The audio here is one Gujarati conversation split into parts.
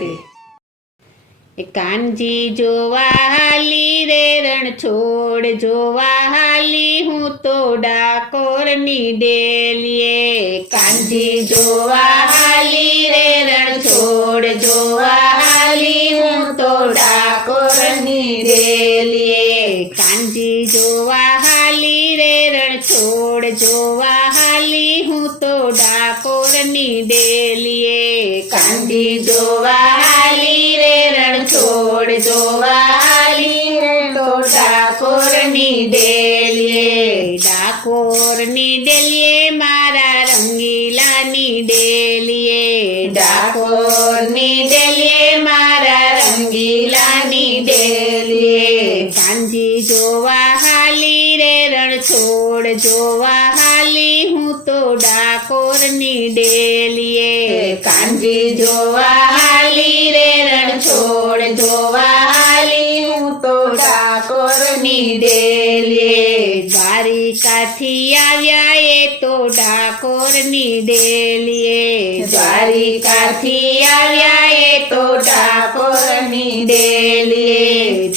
રાધે. કાનજી જોવા હાલી રે રણ છોડ જોવા હાલી હું તો ડાકોરની ડેલીએ. કાનજી જોવા હાલી રે રણ છોડ જોવા હાલી હું તો ડાકોરની ડેલીએ. કાનજી જોવા હાલી રે રણ છોડ જોવા હાલી હું તો ડાકોરની ડેલીએ. કાનજી જોવા હાલી રે રણ છોડ જોવા હાલી હું તો ડાકોરની ડેલીએ. ડાકોરની ડેલીએ મારા રંગીલાની ડેલીએ. ડાકોરની ડેલીએ મારા રંગીલાની ડેલીએ. કાનજી જોવા હાલી રે રણ છોડ જોવા હાલી હું તો ડાકોરની ડેલીએ. કાનજી જોવા હાલી રે રણ છોડ જોવા હાલી હું તો ડાકોરની ડેલીએ. દ્વારિકાથી આવ્યા એ તો ડાકોરની ડેલીએ. દ્વારિકાથી આવ્યા એ તો ડાકોરની ડેલીએ.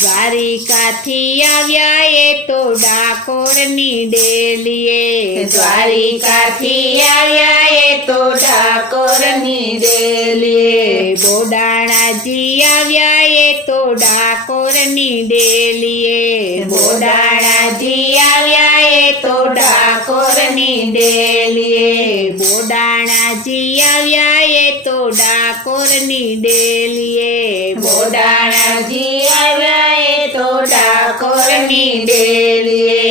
દ્વારિકાથી આવ્યા એ તો ડાકોરની ડેલીએ. દ્વારિકાથી આવ્યા એ તો ડાકોરની ડેલીએ. બોડાણાજી આવ્યા એ તો ડાકોરની ડેલીએ. બોડાણાજી આવ્યા એ તો ડાકોરની ડેલીએ. બોડાણાજી આવ્યા એ તો ડાકોરની ડેલીએ. બોડાણાજી આવ્યા એ તો ડાકોરની ડેલીએ.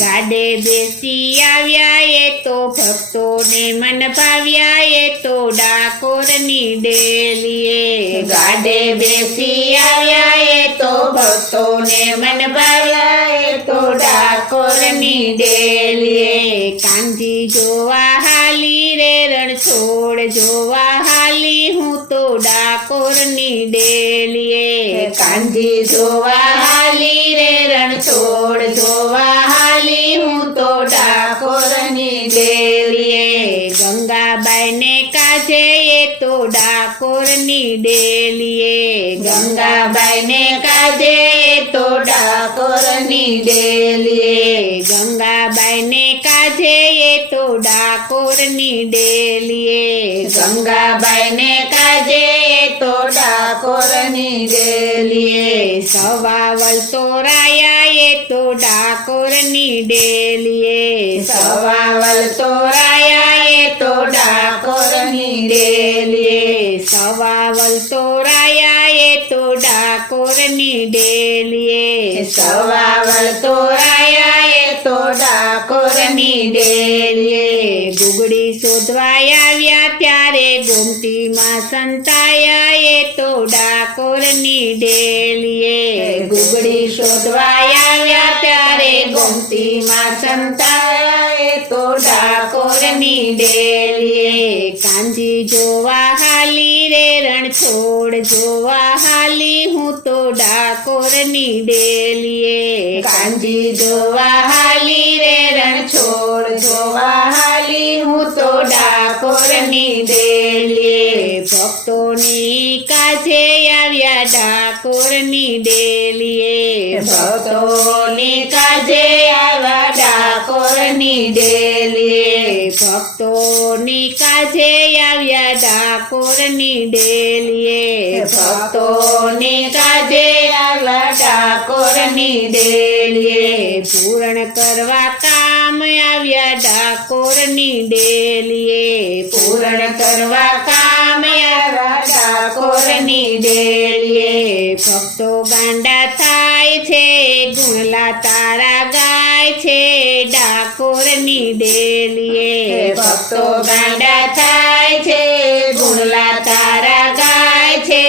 ગાડે બેસી આવ્યા એ તો ભક્તોને મન ભાવ્યા એ તો ડાકોરની ડેલીએ. ગાડે બેસી આવ્યા એ તો ભક્તોને મન ભાવ્યા એ તો ડાકોરની ડેલીએ. કાનજી જોવા હાલી રે રણ છોડ જોવા હાલી હું તો ડાકોરની ડેલીએ. કાનજી જોવા હાલી રે રણ છોડ જોવા હાલી હું તો ડાકોરની ડેલીએ. ગંગાબાઈને કાજે એ તો ડાકોરની ડેલીએ. ગંગાબાઈને કાજે એ તો ડાકોરની ડેલીએ. ગંગાબાઈને કાજે એ તો ડાકોરની ડેલીએ. ગંગાબાઈને કાજે એ તો ડાકોરની ડેલીએ. સવાવલ તોરાયા એ તો ડાકોરની ડેલીએ. સવાવલ તોરાયા એ તો ડાકોરની ડેલીએ. સવાવલ તોરાયા એ તો ડાકોરની ડેલીએ. સવાવલ તોરાયા એ તો ડાકોરની ડેલીએ. ગુગડી શોધવા આવ્યા ત્યારે ગોમતીમાં સંતાયા એ તો ડાકોરની ડેલીએ. ગુગડી શોધવા આવ્યા ત્યારે ગોમતીમાં સંતાયા એ તો ડાકોરની ડેલીએ. કાનજી જોવા હાલી રે રણ છોડ જોવા હાલી હું તો ડાકોરની ડેલીએ. કાનજી જોવા હાલી રે રણ છોડ જોવા હાલી હું તો ડાકોરની ડેલીએ. ભક્તોની કાજે આવ્યા ડાકોરની ડેલીએ. ભક્તોની કાજે આવ્યા ડાકોરની ડેલીએ. ભક્તોની કાજે આવ્યા ડાકોરની ડેલીએ. ભક્તોની કાજે આવ્યા ડાકોરની ડેલીએ. પૂરણ કરવા કામ આવ્યા ડાકોરની ડેલીએ. પૂરણ કરવા કામ આવ્યા ડાકોરની ડેલીએ. ભક્તો ગાંડા થાય છે ગુણલા તારા ગાય છે ડાકોરની ડેલીએ. ભક્તો ગાંડા થાય છે ગુણલા તારા ગાય છે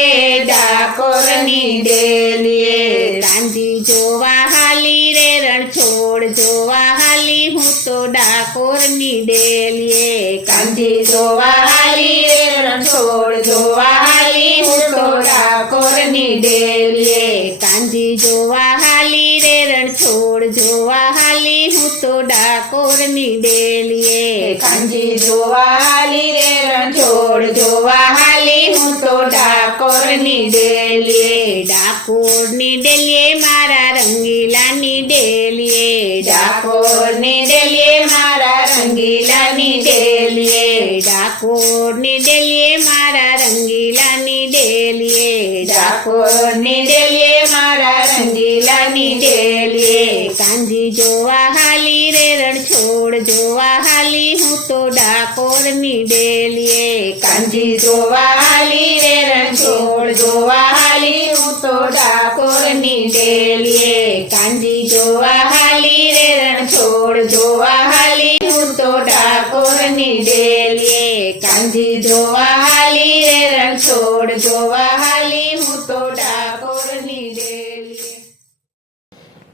ડાકોરની ડેલીએ. કાનજી જોવા હાલી રે રણ છોડ જોવા હાલી હું તો ડાકોરની ડેલીએ. કાનજી જોવા હાલી રે રણ છોડ જોવા હાલી હું તો ડાકોરની ડેલીએ. કાનજી જોવા હાલી રે રણ છોડ જોવા હાલી હું તો ડાકોરની ડેલીએ. કાનજી જોવા હાલી રે રણ છોડ જોવા હાલી હું તો ડાકોર ડાકોરની ડેલીએ ડાકોરની ડેલીએ મારા રંગીલાની ડેલીએ ડાકોરની ડેલીએ મારા રંગીલાની ડેલીએ ડાકોરની ડેલીએ મારા રંગીલાની ડેલીએ ડાકોરની ડેલીએ મારા રંગીલાની ડેલીએ કાંજી જોવા હાલી રે રણછોડ જોવા હાલી હું તો ડાકોરની ડેલીએ કાંજી જોવા હાલી રે રણછોડ જોવા હાલી હું તો ડાકોરની ડેલીએ કાંજી જોવા હાલી રે રણછોડ જોવા હાલી હું તો ડાકોરની ડેલીએ કાંજી જોવા હાલી રે રણછોડ જોવા હાલી હું તો ડાકોરની ડેલીએ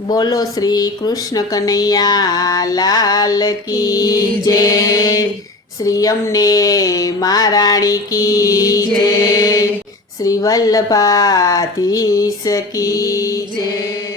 બોલો શ્રી કૃષ્ણ કનૈયા લાલ કી જય શ્રી અમને મહારાણી કી જય શ્રી વલ્લભાધીશ કી જય।